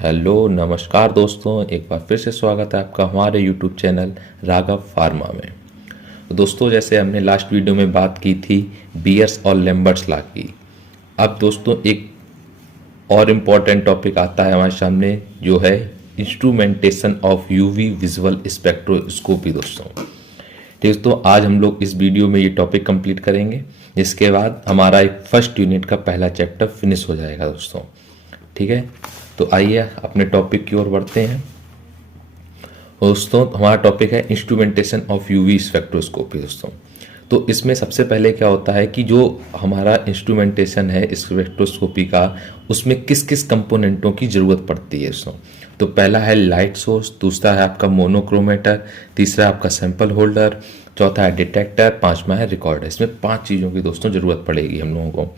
Hello नमस्कार दोस्तों, एक बार फिर से स्वागत है आपका हमारे यूट्यूब चैनल राघव फार्मा में। तो दोस्तों, जैसे हमने लास्ट वीडियो में बात की थी बियर्स और लैम्बर्ट्स लॉ की, अब दोस्तों एक और इम्पॉर्टेंट टॉपिक आता है हमारे सामने, जो है instrumentation of UV visual spectroscopy. दोस्तों आज हम लोग इस वीडियो में ये टॉपिक कंप्लीट करेंगे, जिसके बाद हमारा एक फर्स्ट यूनिट का पहला चैप्टर फिनिश हो जाएगा दोस्तों। ठीक है, तो आइए अपने टॉपिक की ओर बढ़ते हैं। दोस्तों हमारा टॉपिक है इंस्ट्रूमेंटेशन ऑफ यूवी स्पेक्ट्रोस्कोपी। दोस्तों तो इसमें सबसे पहले क्या होता है कि जो हमारा इंस्ट्रूमेंटेशन है स्पेक्ट्रोस्कोपी का, उसमें किस किस कंपोनेंटों की ज़रूरत पड़ती है दोस्तों। तो पहला है लाइट सोर्स, दूसरा है आपका मोनोक्रोमेटर, तीसरा आपका सैंपल होल्डर, चौथा है डिटेक्टर, पांचवा है रिकॉर्डर। इसमें 5 चीज़ों की दोस्तों ज़रूरत पड़ेगी हम लोगों को।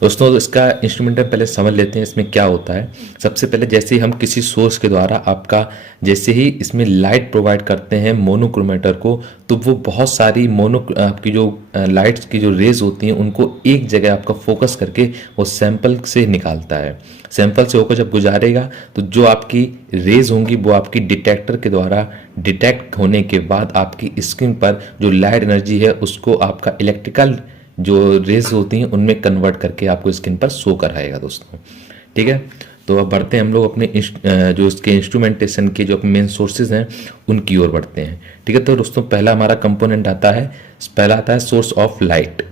दोस्तों तो इसका इंस्ट्रूमेंट पहले समझ लेते हैं इसमें क्या होता है। सबसे पहले जैसे ही हम किसी सोर्स के द्वारा जैसे ही इसमें लाइट प्रोवाइड करते हैं मोनोक्रोमेटर को, तो वो बहुत सारी आपकी जो लाइट्स की जो रेज होती हैं उनको एक जगह आपका फोकस करके वो सैंपल से निकालता है। सैंपल से होकर जब गुजारेगा तो जो आपकी रेज होंगी वो आपकी डिटेक्टर के द्वारा डिटेक्ट होने के बाद आपकी स्क्रीन पर जो लाइट एनर्जी है उसको आपका इलेक्ट्रिकल जो रेज होती हैं उनमें कन्वर्ट करके आपको स्क्रीन पर शो कराएगा दोस्तों। ठीक है, तो अब बढ़ते हैं हम लोग अपने जो इसके इंस्ट्रूमेंटेशन के जो मेन सोर्सेज हैं उनकी ओर बढ़ते हैं। ठीक है, तो दोस्तों पहला हमारा कंपोनेंट आता है सोर्स ऑफ लाइट।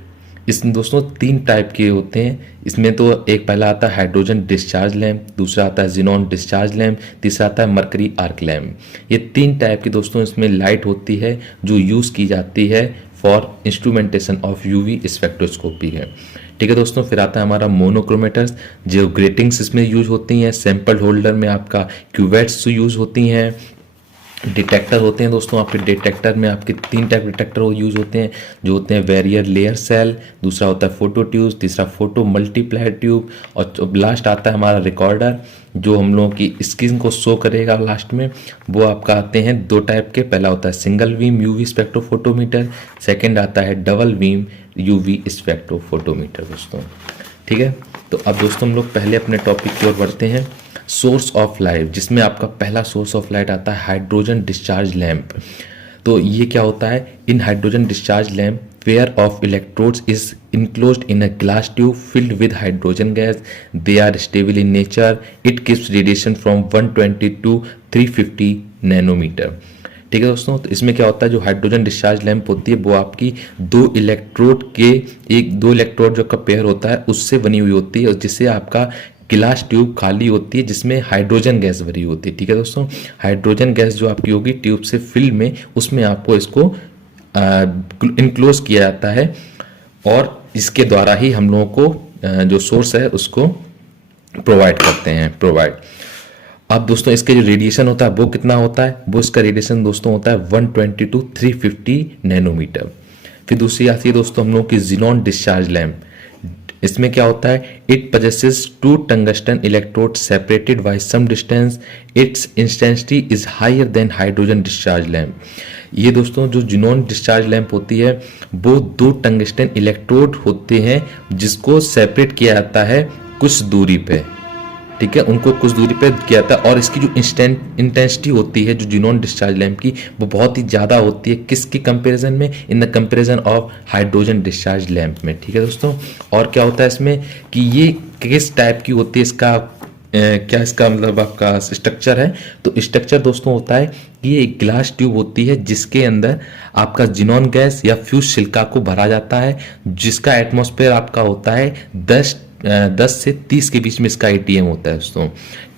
इसमें दोस्तों 3 टाइप के होते हैं। इसमें तो एक पहला आता है हाइड्रोजन डिस्चार्ज लैम्प, दूसरा आता है जिनॉन डिस्चार्ज लैम्प, तीसरा आता है मरकरी आर्क लैम्प। ये 3 टाइप की दोस्तों इसमें लाइट होती है जो यूज़ की जाती है for instrumentation of UV spectroscopy है। ठीक है दोस्तों, फिर आता है हमारा मोनोक्रोमेटर्स, जो ग्रेटिंग्स इसमें यूज होती हैं। सैंपल होल्डर में आपका क्यूवेट्स यूज होती हैं। डिटेक्टर होते हैं दोस्तों, आपके डिटेक्टर में आपके 3 टाइप डिटेक्टर यूज होते हैं, जो होते हैं वेरियर लेयर सेल, दूसरा होता है फोटो ट्यूब, तीसरा फोटो मल्टीप्लायर ट्यूब, और लास्ट आता है हमारा रिकॉर्डर जो हम लोगों की स्क्रीन को शो करेगा लास्ट में। वो आपका आते हैं 2 टाइप के, पहला होता है single beam UV spectrophotometer, second आता है डबल बीम यूवी स्पेक्ट्रोफोटोमीटर दोस्तों। ठीक है, तो अब दोस्तों हम लोग पहले अपने टॉपिक की ओर बढ़ते हैं, सोर्स ऑफ लाइट, जिसमें आपका पहला सोर्स ऑफ लाइट आता है हाइड्रोजन डिस्चार्ज लैम्प। तो ये क्या होता है, in hydrogen discharge lamp pair of electrodes is enclosed in a glass tube filled with hydrogen gas. They are stable in nature. It gives radiation from 120 to 350 nanometre. ठीक है दोस्तों, तो इसमें क्या होता है, जो हाइड्रोजन डिस्चार्ज लैंप होती है वो आपकी 2 इलेक्ट्रोड जो का पेयर होता है उससे बनी हुई होती है, और जिससे आपका गिलास ट्यूब खाली होती है जिसमें हाइड्रोजन गैस भरी होती है। ठीक है दोस्तों, हाइड्रोजन गैस जो आपकी होगी ट्यूब से फिल में, उसमें आपको इसको इनक्लोज किया जाता है, और इसके द्वारा ही हम लोगों को जो सोर्स है उसको प्रोवाइड करते हैं। अब दोस्तों इसके जो रेडिएशन होता है वो कितना होता है, वो इसका रेडिएशन दोस्तों होता है 120 टू 350 नैनोमीटर। फिर दूसरी आती है दोस्तों हम लोगों की जिनॉन डिस्चार्ज लैम्प। इसमें क्या होता है, it possesses 2 tungsten electrode separated by some distance, its intensity is higher than hydrogen discharge lamp. ये दोस्तों जो जिनॉन डिस्चार्ज लैंप होती है वो 2 टंगस्टन इलेक्ट्रोड होते हैं जिसको सेपरेट किया जाता है कुछ दूरी पे। ठीक है, उनको कुछ दूरी पे किया जाता है, और इसकी जो इंटेंसिटी होती है जो जिनॉन डिस्चार्ज लैंप की, वो बहुत ही ज़्यादा होती है। किसकी कंपैरिजन में, in the comparison of hydrogen discharge lamp में। ठीक है दोस्तों, और क्या होता है इसमें कि ये किस टाइप की होती है, इसका क्या इसका मतलब आपका स्ट्रक्चर है। तो स्ट्रक्चर दोस्तों होता है कि ये एक ग्लास ट्यूब होती है जिसके अंदर आपका जिनॉन गैस या फ्यूज सिलिका को भरा जाता है, जिसका एटमॉस्फेयर आपका होता है 10 से 30 के बीच में इसका एटीएम होता है दोस्तों।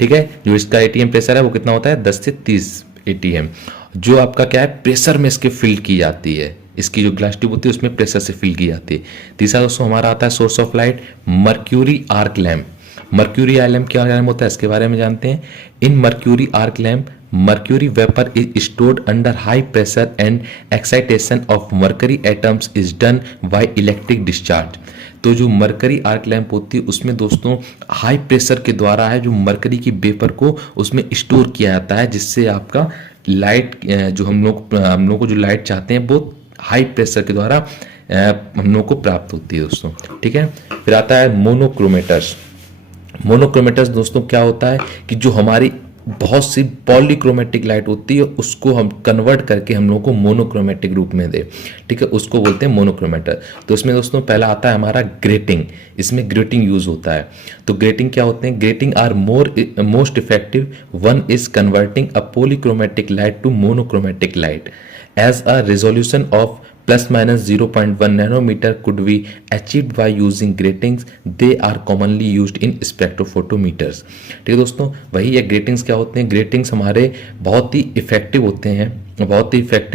ठीक है, जो इसका एटीएम प्रेशर है वो कितना होता है 10 से 30 एटीएम, जो आपका क्या है प्रेशर में इसके फिल की जाती है। इसकी जो ग्लास ट्यूब होती है उसमें प्रेशर से फिल की जाती है। तीसरा दोस्तों हमारा आता है source of light mercury arc lamp. Mercury arc lamp क्या होता है इसके बारे में जानते हैं। In mercury arc lamp mercury vapor is stored under high pressure and excitation of mercury atoms is done by electric discharge। तो जो मरकरी आर्क लैंप होती है उसमें दोस्तों हाई प्रेशर के द्वारा है जो मरकरी की वेपर को उसमें स्टोर किया जाता है, जिससे आपका लाइट जो हम लोग को जो लाइट चाहते हैं वो हाई प्रेशर के द्वारा हम लोग को प्राप्त होती है दोस्तों। ठीक है, फिर आता है मोनोक्रोमेटर्स। मोनोक्रोमेटस दोस्तों क्या होता है कि जो हमारी बहुत सी पॉलीक्रोमेटिक लाइट होती है उसको हम कन्वर्ट करके हम लोगों को मोनोक्रोमेटिक रूप में दे, ठीक है, उसको बोलते हैं मोनोक्रोमेटर। तो इसमें दोस्तों पहला आता है हमारा ग्रेटिंग, इसमें ग्रेटिंग यूज होता है। तो ग्रेटिंग क्या होते हैं? Grating are most effective one is converting a polychromatic light to monochromatic light as a resolution of plus minus 0.1 nanometer could be achieved by using gratings. They are commonly used in spectrophotometers। ठीक है दोस्तों, वही है greetings क्या होते हैं? Greetings हमारे बहुत ही इफेक्टिव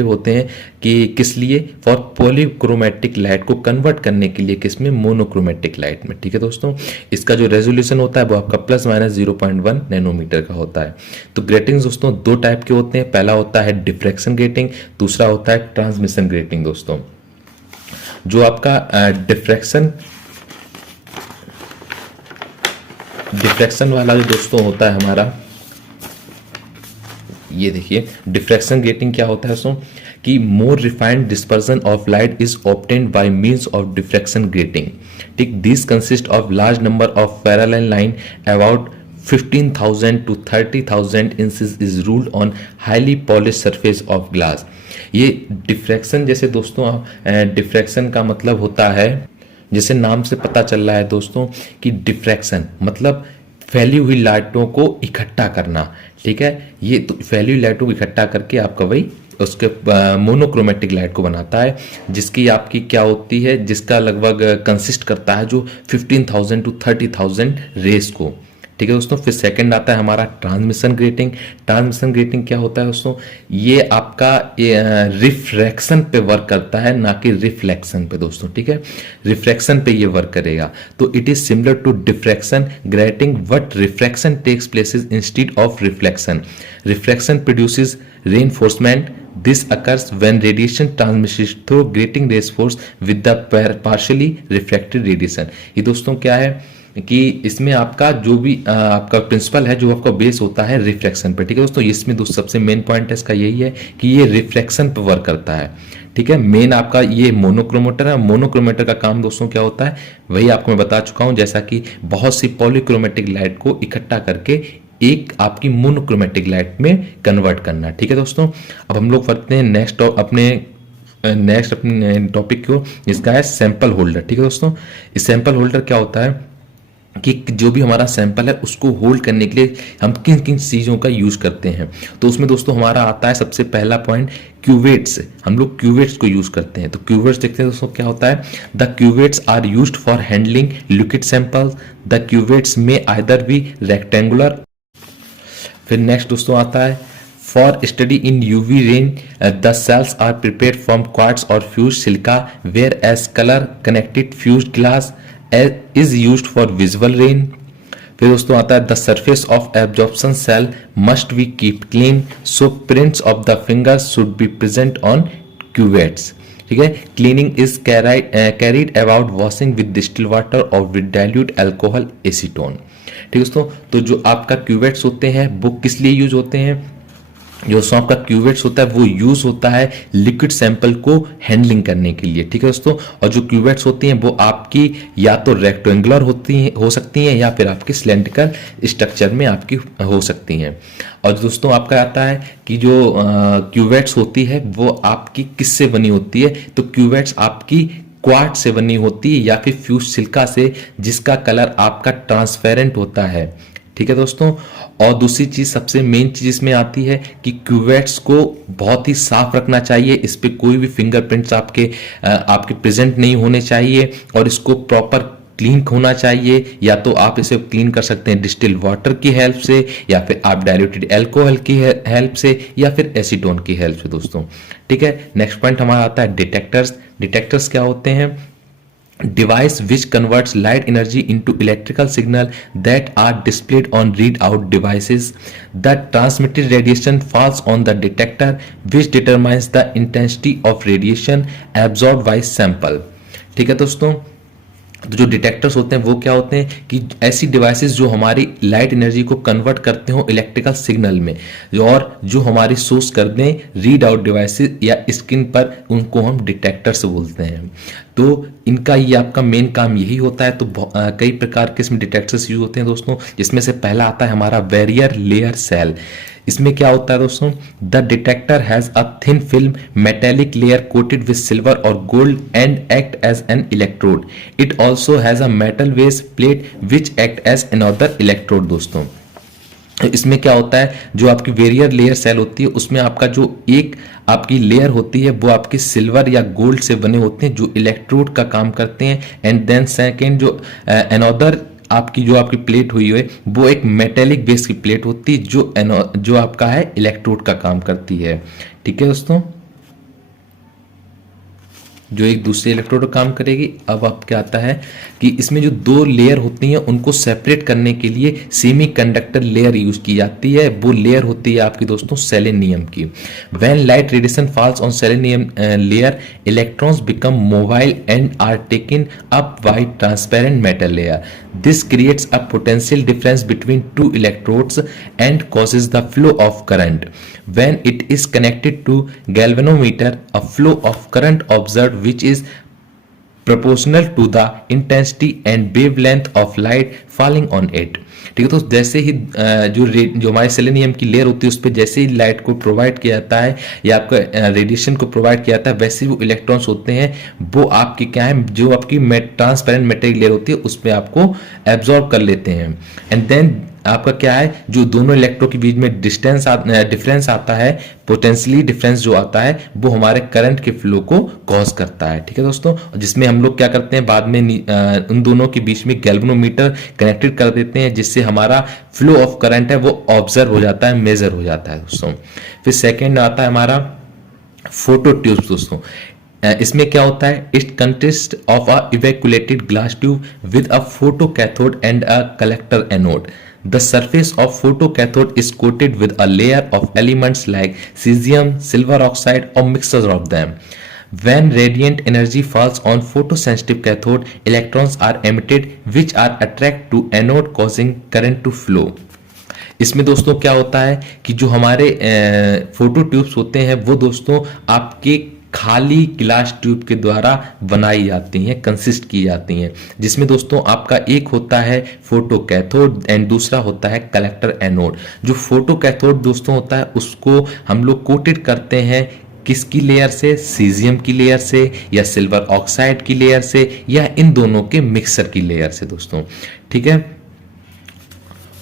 होते हैं कि किस लिए? फॉर पॉलीक्रोमेटिक लाइट को कन्वर्ट करने के लिए, किसमें? मोनोक्रोमेटिक लाइट में। ठीक है दोस्तों, इसका जो रेजोल्यूशन होता है वो आपका प्लस माइनस 0.1 नैनोमीटर का होता है। तो ग्रेटिंग्स दोस्तों दो टाइप के होते हैं, पहला होता है डिफ्रैक्शन ग्रेटिंग, दूसरा होता है ट्रांसमिशन ग्रेटिंग। दोस्तों जो आपका डिफ्रैक्शन वाला जो दोस्तों होता है हमारा, ये देखिए डिफ्रैक्शन ग्रेटिंग क्या होता है दोस्तों कि more refined dispersion of light is obtained by means of diffraction grating. ठीक, this consist of large number of parallel line about 15,000 to 30,000 inches is ruled on highly polish surface of glass. ये diffraction, जैसे दोस्तों diffraction का मतलब होता है, जैसे नाम से पता चल रहा है दोस्तों कि डिफ्रैक्शन मतलब फैली हुई लाइटों को इकट्ठा करना। ठीक है, ये तो फैली हुई लाइटों को इकट्ठा करके आपका वही उसके मोनोक्रोमेटिक लाइट को बनाता है, जिसकी आपकी क्या होती है, जिसका लगभग कंसिस्ट करता है जो 15,000 to 30,000 रेस को। ठीक है दोस्तों, फिर सेकंड आता है हमारा ट्रांसमिशन ग्रेटिंग। ट्रांसमिशन ग्रेटिंग क्या होता है दोस्तों? ये आपका रिफ्रैक्शन पे वर्क करता है, ना कि रिफ्लेक्शन पे दोस्तों। ठीक है, रिफ्रैक्शन पे ये वर्क करेगा। तो it is similar to diffraction grating but refraction takes places instead of reflection. Reflection produces reinforcement. This occurs when radiation transmission through grating rays force with the partially refracted radiation। ये दोस्तों क्या है कि इसमें आपका जो भी आपका प्रिंसिपल है, जो आपका बेस होता है रिफ्रैक्शन पे। ठीक है दोस्तों, इसमें दोस्तों सबसे मेन पॉइंट है इसका यही है कि ये रिफ्रैक्शन पे वर्क करता है। ठीक है, मेन आपका ये मोनोक्रोमेटर है। मोनोक्रोमेटर का काम दोस्तों क्या होता है, वही आपको मैं बता चुका हूं, जैसा कि बहुत सी पॉलीक्रोमेटिक लाइट को इकट्ठा करके एक आपकी मोनोक्रोमेटिक लाइट में कन्वर्ट करना। ठीक है दोस्तों, अब हम लोग पढ़ते हैं नेक्स्ट अपने टॉपिक को, जिसका है सैंपल होल्डर। ठीक है दोस्तों, इस सैंपल होल्डर क्या होता है कि जो भी हमारा सैंपल है उसको होल्ड करने के लिए हम किन किन चीज़ों का यूज करते हैं। तो उसमें दोस्तों हमारा आता है सबसे पहला पॉइंट क्यूवेट्स। हम लोग क्यूवेट्स को यूज करते हैं। तो क्यूवेट्स देखते हैं दोस्तों क्या होता है। The cuvettes are used for handling liquid samples. The cuvettes may either be rectangular. फिर नेक्स्ट दोस्तों आता है for study in UV rain the cells are prepared from quartz और fuse silica whereas colour connected fuse glass is used for visual rain। फिर दोस्तों आता है the surface of absorption cell must be keep clean so prints of the fingers should be present on cuvettes. ठीक है, cleaning is carried about washing with distil water और with dilute alcohol acetone. ठीक दोस्तों, तो जो आपका cuvettes होते हैं वो किस लिए यूज होते हैं? जो आपका क्यूवेट्स होता है वो यूज होता है लिक्विड सैंपल को हैंडलिंग करने के लिए। ठीक है दोस्तों, और जो क्यूवेट्स होती हैं वो आपकी या तो रेक्टेंगुलर हो सकती हैं या फिर आपकी सिलेंड्रिकल स्ट्रक्चर में आपकी हो सकती हैं। और दोस्तों आपका आता है कि जो क्यूवेट्स होती है वो आपकी किससे बनी होती है? तो क्यूवेट्स आपकी क्वार्ट्ज से बनी होती है या फिर फ्यूज सिलिका से, जिसका कलर आपका ट्रांसपेरेंट होता है। ठीक है दोस्तों, और दूसरी चीज सबसे मेन चीज इसमें आती है कि क्यूवेट्स को बहुत ही साफ रखना चाहिए। इस पे कोई भी फिंगरप्रिंट्स आपके प्रेजेंट नहीं होने चाहिए और इसको प्रॉपर क्लीन होना चाहिए। या तो आप इसे क्लीन कर सकते हैं डिस्टिल वाटर की हेल्प से, या फिर आप डाइल्यूटेड अल्कोहल की हेल्प से, या फिर एसीटोन की हेल्प से दोस्तों। ठीक है, नेक्स्ट पॉइंट हमारा आता है डिटेक्टर्स। डिटेक्टर्स क्या होते हैं? device which converts light energy into electrical signal that are displayed on readout devices. The transmitted radiation falls on the detector which determines the intensity of radiation absorbed by sample। ठीक है दोस्तों, तो जो detectors होते हैं वो क्या होते हैं कि ऐसी डिवाइसेस जो हमारी लाइट एनर्जी को कन्वर्ट करते हो इलेक्ट्रिकल सिग्नल में, और जो हमारी सोर्स कर दें रीड आउट डिवाइसेस या स्क्रीन पर, उनको हम डिटेक्टर्स बोलते हैं। तो इनका ये आपका मेन काम यही होता है। तो कई प्रकार के इसमें डिटेक्टर्स यूज होते हैं दोस्तों, जिसमें से पहला आता है हमारा बैरियर लेयर सेल। इसमें क्या होता है दोस्तों, the detector has a thin film metallic layer coated with silver और gold and act as an electrode. It also has a metal base plate which act as another electrode. दोस्तों इसमें क्या होता है, जो आपकी बैरियर लेयर सेल होती है उसमें आपका जो एक आपकी लेयर होती है वो आपके सिल्वर या गोल्ड से बने होते हैं जो इलेक्ट्रोड का काम करते हैं। एंड देन सेकेंड जो अनदर आपकी जो आपकी प्लेट हुई है वो एक मेटेलिक बेस की प्लेट होती है जो आपका है इलेक्ट्रोड का काम करती है। ठीक है दोस्तों, जो एक दूसरे इलेक्ट्रोड का काम करेगी। अब आप क्या आता है कि इसमें जो दो लेयर होती हैं उनको सेपरेट करने के लिए सेमीकंडक्टर लेयर यूज की जाती है। वो लेयर होती है आपकी दोस्तों सेलेनियम की। When light radiation falls on selenium layer, electrons become mobile and are taken up by transparent metal layer. This creates a potential difference between two electrodes and causes the flow of current. When it is connected to galvanometer, a flow of current observed which is proportional to the intensity and wavelength of light falling on it. ठीक है, तो जैसे ही जो हमारे selenium की layer होती है उस पर जैसे ही लाइट को प्रोवाइड किया जाता है या आपका रेडिएशन को प्रोवाइड किया जाता है, वैसे ही वो इलेक्ट्रॉन्स होते हैं वो आपकी क्या है, जो आपकी ट्रांसपेरेंट मेटेरियल लेयर होती है उस पर आपको एब्जॉर्ब कर लेते हैं। एंड देन आपका क्या है, जो दोनों इलेक्ट्रोड के बीच में डिफरेंस आता है, पोटेंशियली डिफरेंस जो आता है वो हमारे करंट के फ्लो को कॉज करता है। ठीक है दोस्तों, जिसमें हम लोग क्या करते हैं बाद में उन दोनों के बीच में गैल्वेनोमीटर कनेक्टेड कर देते हैं, जिससे हमारा फ्लो ऑफ करंट है वो ऑब्जर्व हो जाता है, मेजर हो जाता है दोस्तों। फिर सेकेंड आता है हमारा फोटो ट्यूब्स। दोस्तों इसमें क्या होता है, it consist of a evacuated glass tube with a photo cathode and a collector anode. The surface of photocathode is coated with a layer of elements like cesium, silver oxide, or mixtures of them. When radiant energy falls on photosensitive cathode, electrons are emitted which are attracted to anode causing current to flow. इसमें दोस्तों क्या होता है कि जो हमारे photo tubes होते हैं वो दोस्तों आपके खाली ग्लास ट्यूब के द्वारा बनाई जाती हैं, कंसिस्ट की जाती हैं, जिसमें दोस्तों आपका एक होता है फोटो कैथोड एंड दूसरा होता है कलेक्टर एनोड। जो फोटो कैथोड दोस्तों होता है उसको हम लोग कोटेड करते हैं किसकी लेयर से, सीजियम की लेयर से या सिल्वर ऑक्साइड की लेयर से या इन दोनों के मिक्सर की लेयर से दोस्तों। ठीक है,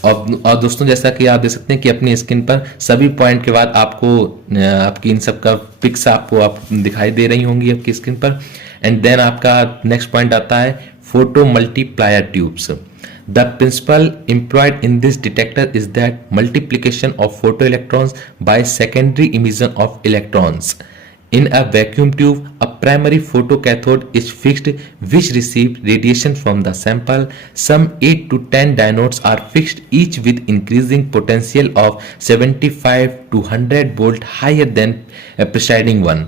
और दोस्तों जैसा कि आप देख सकते हैं कि अपनी स्क्रीन पर सभी पॉइंट के बाद आपको आपकी इन सब का पिक्स आपको दिखाई दे रही होंगी आपकी स्क्रीन पर। एंड देन आपका नेक्स्ट पॉइंट आता है photo multiplier tubes. The principle employed in this detector is that multiplication of photo electrons by secondary emission of electrons. In a vacuum tube, a primary photocathode is fixed which receive radiation from the sample. Some 8 to 10 diodes are fixed, each with increasing potential of 75 to 100 volt higher than a preceding one.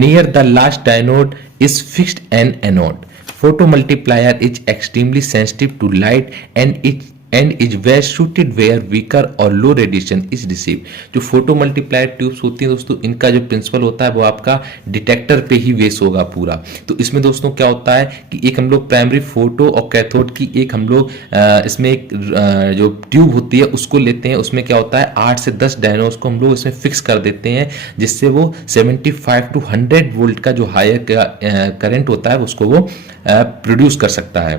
Near the last diode is fixed an anode. Photomultiplier is extremely sensitive to light and is well suited where weaker और low radiation is received. जो photo multiplier tubes होती हैं दोस्तों, इनका जो principal होता है वो आपका डिटेक्टर पे ही बेस होगा पूरा। तो इसमें दोस्तों क्या होता है कि एक हम लोग प्राइमरी फोटो और कैथोड की एक हम लोग इसमें एक जो ट्यूब होती है उसको लेते हैं। उसमें क्या होता है 8 से 10 डायनोड्स को हम लोग इसमें फिक्स कर देते हैं, जिससे वो 75 टू 100 वोल्ट का जो हायर करंट होता है उसको वो प्रोड्यूस कर सकता है।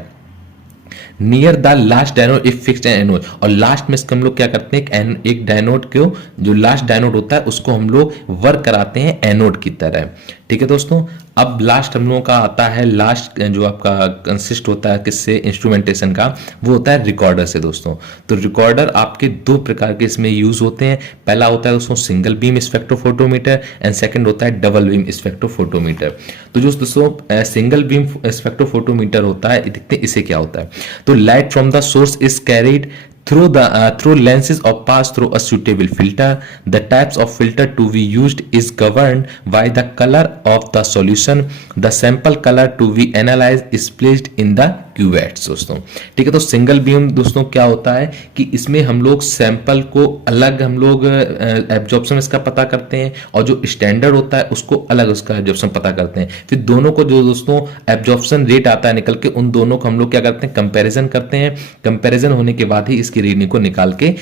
Near the last dynode if fixed anode, और लास्ट में इसको हम लोग क्या करते हैं एक डायनोड को, जो लास्ट डायनोड होता है उसको हम लोग वर्क कराते हैं एनोड की तरह। ठीक है दोस्तों, अब लास्ट हम लोगों का आता है, लास्ट जो आपका कंसिस्ट होता है किससे, इंस्ट्रूमेंटेशन का, वो होता है रिकॉर्डर से दोस्तों। तो रिकॉर्डर आपके दो प्रकार के इसमें यूज होते हैं। पहला होता है दोस्तों single beam spectrophotometer and second होता है डबल बीम स्पेक्ट्रोफोटोमीटर। तो जो दोस्तों सिंगल बीम स्पेक्ट्रोफोटोमीटर होता है, देखते हैं इसे क्या होता है। तो light from the source is carried through lenses or pass through a suitable filter. The types of filter to be used is governed by the color of the solution. The sample color to be analyzed is placed in the cuvettes दोस्तों। ठीक है, तो single beam दोस्तों क्या होता है कि इसमें हम लोग सैंपल को अलग हम लोग एब्जॉर्प्शन इसका पता करते हैं और जो स्टैंडर्ड होता है उसको अलग उसका एब्जॉर्प्शन पता करते हैं। फिर दोनों को जो दोस्तों एब्जॉर्प्शन रेट आता है निकल के, उन दोनों को हम लोग क्या करते हैं, कंपैरिजन करते हैं। कंपैरिजन होने के बाद ही इसकी रीडिंग को निकाल के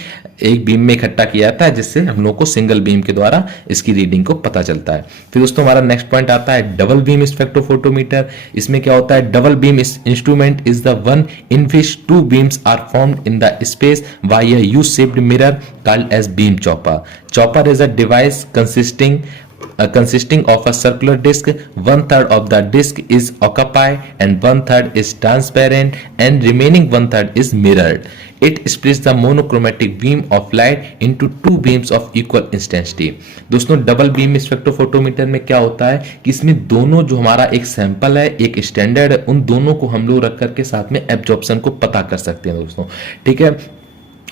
एक बीम में इकट्ठा किया जाता है, जिससे हम लोग को सिंगल बीम के द्वारा इसकी रीडिंग को पता चलता है। फिर दोस्तों हमारा नेक्स्ट पॉइंट आता है डबल बीम स्पेक्ट्रोफोटोमीटर। इसमें क्या होता है, double beam instrument is the one in which two beams are formed in the space by a U-shaped mirror called as beam chopper. Chopper is a device consisting of a circular disc. 1/3 of the disc is occupied and 1/3 is transparent and remaining 1/3 is mirrored. It splits the monochromatic beam of light into two beams of equal intensity. दोस्तों double beam spectrophotometer में क्या होता है कि इसमें दोनों जो हमारा एक सैंपल है एक स्टैंडर्ड है, उन दोनों को हम लोग रख करके साथ में एब्जॉर्प्शन को पता कर सकते हैं दोस्तों। ठीक है,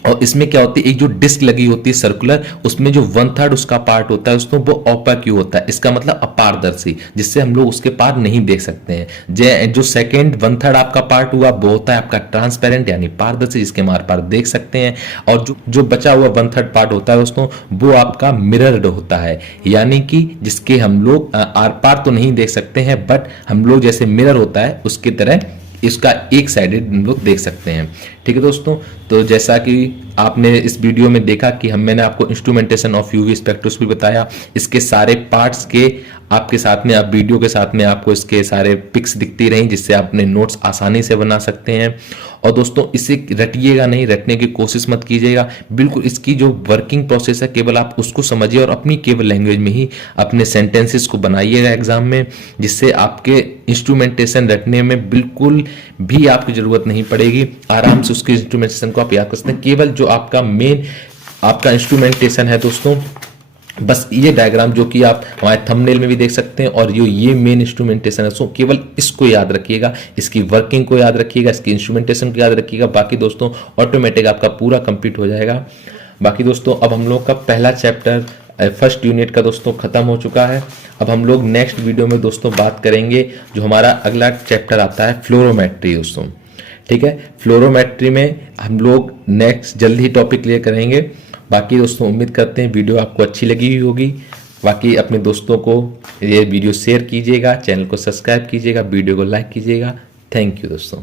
और इसमें क्या होती है, एक जो डिस्क लगी होती है सर्कुलर, उसमें जो 1/3 उसका पार्ट होता है दोस्तों वो ओपेक होता है। इसका मतलब अपारदर्शी, जिससे हम लोग उसके पार नहीं देख सकते हैं। जो सेकंड 1/3 आपका पार्ट हुआ वो होता है आपका ट्रांसपेरेंट यानी पारदर्शी, जिसके मार पार देख सकते हैं। और जो बचा हुआ 1/3 पार्ट होता है दोस्तों वो आपका मिरर्ड होता है, यानी कि जिसके हम लोग आर पार तो नहीं देख सकते हैं, बट हम लोग जैसे मिरर होता है उसकी तरह इसका एक साइडेड हम लोग देख सकते हैं। ठीक है दोस्तों, तो जैसा कि आपने इस वीडियो में देखा कि मैंने आपको इंस्ट्रूमेंटेशन ऑफ यूवी स्पेक्ट्रोस्कोपी बताया, इसके सारे पार्ट्स के आपके साथ में आप वीडियो के साथ में आपको इसके सारे पिक्स दिखती रहीं, जिससे आप अपने नोट्स आसानी से बना सकते हैं। और दोस्तों इसे रटिएगा नहीं, रटने की कोशिश मत कीजिएगा, बिल्कुल इसकी जो वर्किंग प्रोसेस है केवल आप उसको समझिए और अपनी केवल लैंग्वेज में ही अपने सेंटेंसेस को बनाइएगा एग्जाम में, जिससे आपके इंस्ट्रूमेंटेशन रटने में बिल्कुल भी आपकी जरूरत नहीं पड़ेगी। आराम से उसके इंस्ट्रूमेंटेशन को आप याद कर सकते हैं। केवल जो आपका मेन आपका इंस्ट्रूमेंटेशन है दोस्तों, बस ये डायग्राम जो कि आप हमारे थंबनेल में भी देख सकते हैं, और ये मेन इंस्ट्रूमेंटेशन है, सो केवल इसको याद रखिएगा, इसकी वर्किंग को याद रखिएगा, इसकी इंस्ट्रूमेंटेशन को याद रखिएगा। बाकी दोस्तों ऑटोमेटिक आपका पूरा कंप्लीट हो जाएगा। बाकी दोस्तों अब हम लोग का पहला चैप्टर फर्स्ट यूनिट का दोस्तों खत्म हो चुका है। अब हम लोग नेक्स्ट वीडियो में दोस्तों बात करेंगे, जो हमारा अगला चैप्टर आता है फ्लोरोमेट्री दोस्तों। ठीक है, फ्लोरोमेट्री में हम लोग नेक्स्ट जल्द ही टॉपिक क्लियर करेंगे। बाकी दोस्तों उम्मीद करते हैं वीडियो आपको अच्छी लगी हुई होगी। बाकी अपने दोस्तों को ये वीडियो शेयर कीजिएगा, चैनल को सब्सक्राइब कीजिएगा, वीडियो को लाइक कीजिएगा। थैंक यू दोस्तों।